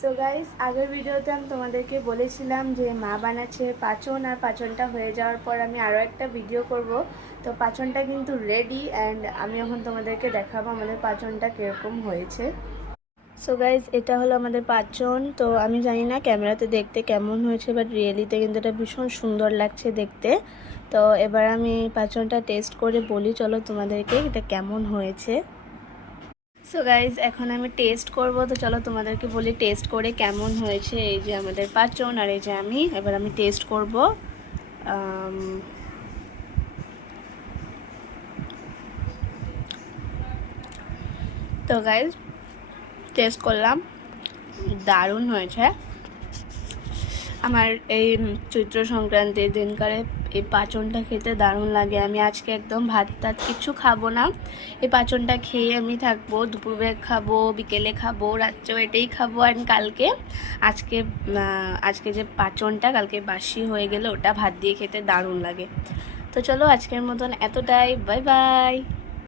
So guys, আগের ভিডিওতে আমি তোমাদেরকে বলেছিলাম যে মা বানাচ্ছে পাঁচন, আর পাঁচনটা হয়ে যাওয়ার পর আমি আরও একটা ভিডিও করব। তো পাঁচনটা কিন্তু রেডি অ্যান্ড আমি এখন তোমাদেরকে দেখাবো আমাদের পাঁচনটা কীরকম হয়েছে। সো গাইস, এটা হলো আমাদের পাঁচন। তো আমি জানি না ক্যামেরাতে দেখতে কেমন হয়েছে, বাট রিয়েলিতে কিন্তু এটা ভীষণ সুন্দর লাগছে দেখতে। তো এবার আমি পাঁচনটা টেস্ট করে বলি, চলো তোমাদেরকে এটা কেমন হয়েছে। সো গাইজ, এখন আমি টেস্ট করব। তো চলো তোমাদেরকে বলি টেস্ট করে কেমন হয়েছে। এই যে আমাদের পাঁচজন, আর এই যে এবার আমি টেস্ট করব। তো গাইজ, টেস্ট করলাম, দারুণ হয়েছে। আমার এই চৈত্র সংক্রান্তির দিনকারে এই পাঁচনটা খেতে দারুণ লাগে। আমি আজকে একদম ভাত টাত কিছু খাবো না, এই পাঁচনটা খেয়ে আমি থাকবো। দুপুরবেলা খাবো, বিকেলে খাবো, রাত্রেও এটাই খাবো। আর আজকে যে পাঁচনটা কালকে বাসি হয়ে গেলে ওটা ভাত দিয়ে খেতে দারুণ লাগে। তো চলো আজকের মতন এতটাই, বাই বাই।